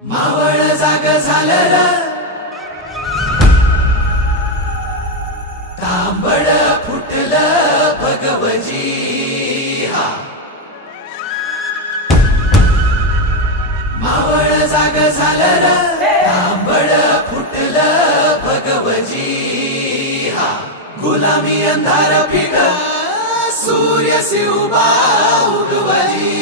मावळ जाग झालं र तांबड फुटलं भगवजी हा मावळ जाग झालं र तांबड फुटलं भगवजी हा गुलामी अंधार फिट सूर्य से उभा उगवली